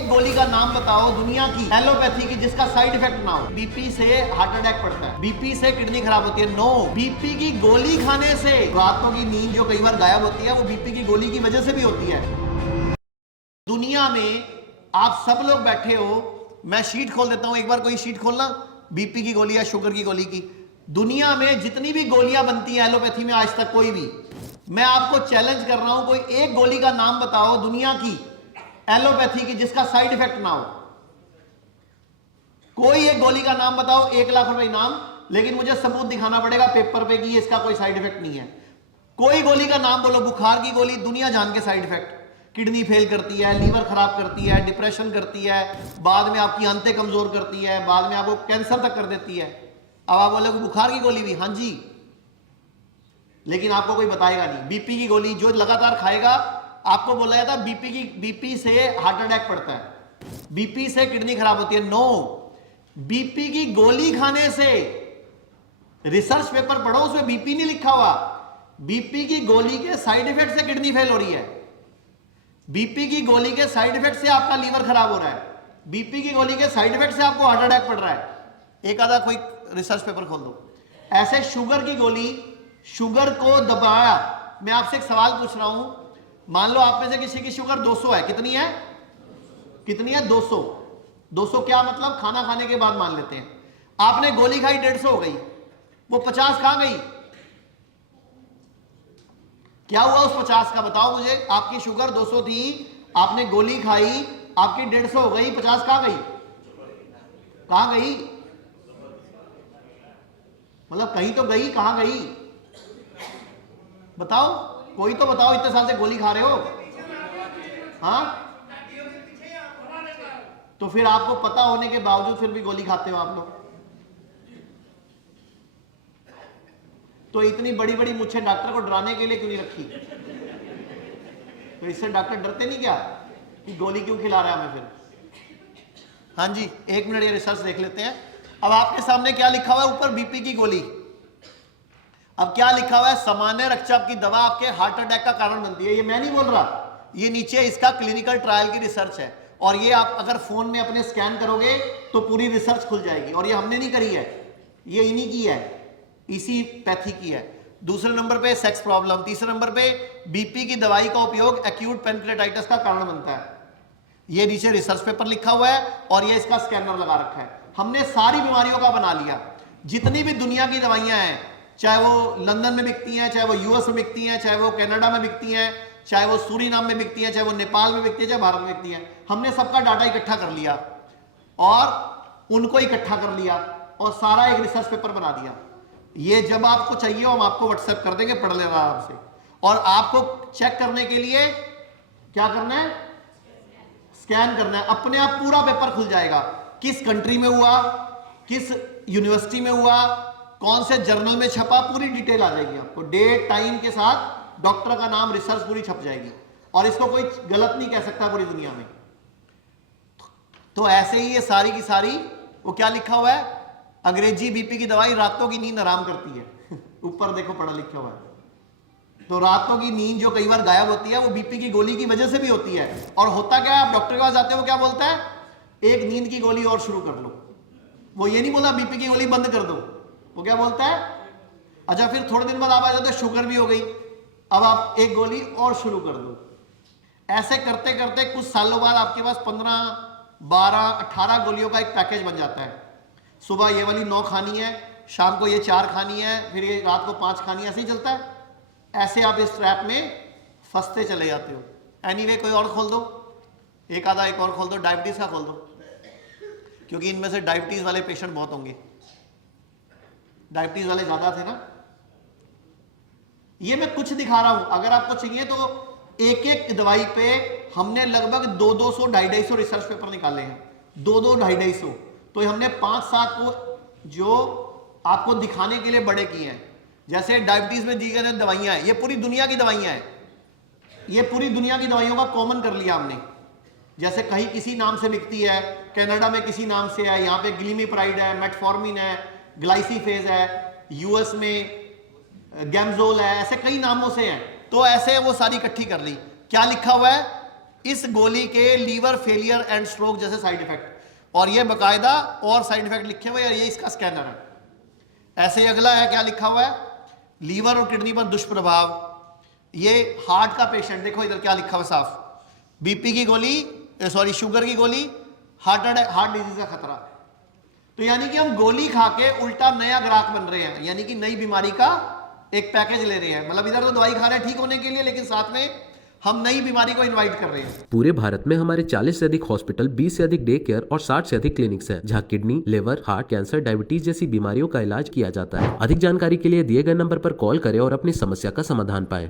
एक गोली का नाम बताओ दुनिया की एलोपैथी की जिसका साइड इफेक्ट ना हो। बीपी से हार्ट अटैक पड़ता है, बीपी से किडनी खराब होती है, नो। बीपी की गोली खाने से रातों की नींद जो कई बार गायब होती है वो बीपी की गोली की वजह से भी होती है। दुनिया में आप सब लोग बैठे हो, मैं शीट खोल देता हूं, एक बार कोई शीट खोलना बीपी की गोली या शुगर की गोली की। दुनिया में जितनी भी गोलियां बनती हैं एलोपैथी में आज तक कोई भी, मैं आपको चैलेंज कर रहा हूं, कोई एक गोली का नाम बताओ दुनिया की एलोपैथी की जिसका साइड इफेक्ट ना हो। कोई एक गोली का नाम बताओ, 1 लाख रुपए इनाम, लेकिन मुझे सबूत दिखाना पड़ेगा पेपर पे कि इसका कोई साइड इफेक्ट नहीं है। कोई गोली का नाम बोलो, बुखार की गोली दुनिया जान के साइड इफेक्ट, किडनी फेल करती है, लीवर खराब करती है, डिप्रेशन करती है, बाद में आपकी आंतें कमजोर करती है, बाद में आपको कैंसर तक कर देती है। अब आप बोलोगे बुखार की गोली भी, हाँ जी, लेकिन आपको कोई बताएगा नहीं। बीपी की गोली जो लगातार खाएगा, आपको बोला जाता है बीपी से हार्ट अटैक पड़ता है, बीपी से किडनी खराब होती है, नो। बीपी की गोली खाने से, रिसर्च पेपर पढ़ो उसमें बीपी नहीं लिखा हुआ, बीपी की गोली के साइड इफेक्ट से किडनी फेल हो रही है, बीपी की गोली के साइड इफेक्ट से आपका लीवर खराब हो रहा है, बीपी की गोली के साइड इफेक्ट से आपको हार्ट अटैक पड़ रहा है। एक आधा कोई रिसर्च पेपर खोल दो। ऐसे शुगर की गोली, शुगर को दबाया। मैं आपसे एक सवाल पूछ रहा हूं, मान लो आप में से किसी की शुगर 200 है, कितनी है, कितनी है, 200। 200 क्या मतलब, खाना खाने के बाद मान लेते हैं। आपने गोली खाई 150 हो गई, वो 50 कहां गई, क्या हुआ उस 50 का, बताओ मुझे। आपकी शुगर 200 थी, आपने गोली खाई, आपकी 150 हो गई, 50 कहां गई, कहां गई, मतलब कहीं तो गई, कहां गई, बताओ, कोई तो बताओ, इतने साल से गोली खा रहे हो, हाँ, तो फिर आपको पता होने के बावजूद फिर भी गोली खाते हो आप लोग। तो इतनी बड़ी बड़ी मुझे डॉक्टर को डराने के लिए क्यों नहीं रखी, तो इससे डॉक्टर डरते नहीं क्या कि गोली क्यों खिला रहा है हमें फिर। हाँ जी, 1 मिनट ये रिसर्च देख लेते हैं। अब आपके सामने क्या लिखा हुआ है ऊपर, बीपी की गोली। अब क्या लिखा हुआ है, सामान्य रक्तचाप की दवा आपके हार्ट अटैक का कारण बनती है। ये मैं नहीं बोल रहा, ये नीचे इसका क्लिनिकल ट्रायल की रिसर्च है, और ये आप अगर फोन में अपने स्कैन करोगे तो पूरी रिसर्च खुल जाएगी, और ये हमने नहीं करी है, ये इन्हीं की है, इसी पैथी की है। दूसरे नंबर पे सेक्स प्रॉब्लम, तीसरे नंबर पे बीपी की दवाई का उपयोग एक्यूट पेनक्रेटाइटिस का कारण बनता है। ये नीचे रिसर्च पेपर लिखा हुआ है और ये इसका स्कैनर लगा रखा है। हमने सारी बीमारियों का बना लिया, जितनी भी दुनिया की दवाइयां हैं, चाहे वो लंदन में बिकती हैं, चाहे वो यूएस में बिकती हैं, चाहे वो कनाडा में बिकती हैं, चाहे वो सूरीनाम में बिकती हैं, चाहे वो नेपाल में बिकती है, चाहे भारत में बिकती हैं, हमने सबका डाटा इकट्ठा कर लिया और उनको इकट्ठा कर लिया और सारा एक रिसर्च पेपर बना दिया। ये जब आपको चाहिए हम आपको व्हाट्सएप कर देंगे, पढ़ लेना आराम से। और आपको चेक करने के लिए क्या करना है, स्कैन करना है, अपने आप पूरा पेपर खुल जाएगा, किस कंट्री में हुआ, किस यूनिवर्सिटी में हुआ, कौन से जर्नल में छपा, पूरी डिटेल आ जाएगी आपको, डेट टाइम के साथ, डॉक्टर का नाम, रिसर्च पूरी छप जाएगी, और इसको कोई गलत नहीं कह सकता पूरी दुनिया में। तो ऐसे ही ये सारी की सारी, वो क्या लिखा हुआ है, अंग्रेजी बीपी की दवाई रातों की नींद आराम करती है ऊपर देखो पढ़ा लिखा हुआ है। तो रातों की नींद जो कई बार गायब होती है वो बीपी की गोली की वजह से भी होती है। और होता क्या है, आप डॉक्टर के पास जाते हो, वो क्या बोलता है, एक नींद की गोली और शुरू कर लो। वो ये नहीं बोला बीपी की गोली बंद कर दो, वो क्या बोलता है, अच्छा फिर थोड़े दिन बाद आप आ जाते हो, शुगर भी हो गई, अब आप एक गोली और शुरू कर दो। ऐसे करते करते कुछ सालों बाद आपके पास 15, 12, 18 गोलियों का एक पैकेज बन जाता है। सुबह ये वाली 9 खानी है, शाम को ये 4 खानी है, फिर ये रात को 5 खानी है, ऐसे ही चलता है। ऐसे आप इस ट्रैप में फंसते चले जाते हो। एनीवे कोई और खोल दो, एक आधा एक और खोल दो, डायबिटीज का खोल दो, क्योंकि इनमें से डायबिटीज वाले पेशेंट बहुत होंगे, डायबिटीज वाले ज्यादा थे ना। ये मैं कुछ दिखा रहा हूं, अगर आपको चाहिए तो एक एक दवाई पे हमने लगभग 200-250 250 रिसर्च पेपर निकाले हैं, 200-250। तो हमने 5-7 को जो आपको दिखाने के लिए बड़े किए हैं। जैसे डायबिटीज में दी गई दवाइयां हैं, ये पूरी दुनिया की दवाइयां हैं, ये पूरी दुनिया की दवाइयों का कॉमन कर लिया हमने। जैसे कहीं किसी नाम से बिकती है, कनाडा में किसी नाम से है, यहाँ पे ग्लिमिप्राइड है, मेटफॉर्मिन है, ग्लाइसीफेज है, यूएस में गैमजोल है, ऐसे कई नामों से हैं। तो ऐसे वो सारी इकट्ठी कर ली। क्या लिखा हुआ है, इस गोली के लीवर फेलियर एंड स्ट्रोक जैसे साइड इफेक्ट, और ये बकायदा और साइड इफेक्ट लिखे हुए हैं, ये इसका स्कैनर है। ऐसे ही अगला है, क्या लिखा हुआ है, लीवर और किडनी पर दुष्प्रभाव। ये हार्ट का पेशेंट, देखो इधर क्या लिखा हुआ साफ, बीपी की गोली, सॉरी शुगर की गोली, हार्ट डिजीज का खतरा। तो यानी कि हम गोली खा के उल्टा नया ग्राहक बन रहे हैं, यानी कि नई बीमारी का एक पैकेज ले रहे हैं। मतलब इधर तो दवाई खा रहे हैं ठीक होने के लिए, लेकिन साथ में हम नई बीमारी को इनवाइट कर रहे हैं। पूरे भारत में हमारे 40 से अधिक हॉस्पिटल, 20 से अधिक डे केयर और 60 से अधिक क्लिनिक्स हैं, जहां kidney, liver, heart, cancer, diabetes जैसी बीमारियों का इलाज किया जाता है। अधिक जानकारी के लिए दिए गए नंबर पर कॉल करें और अपनी समस्या का समाधान पाएं।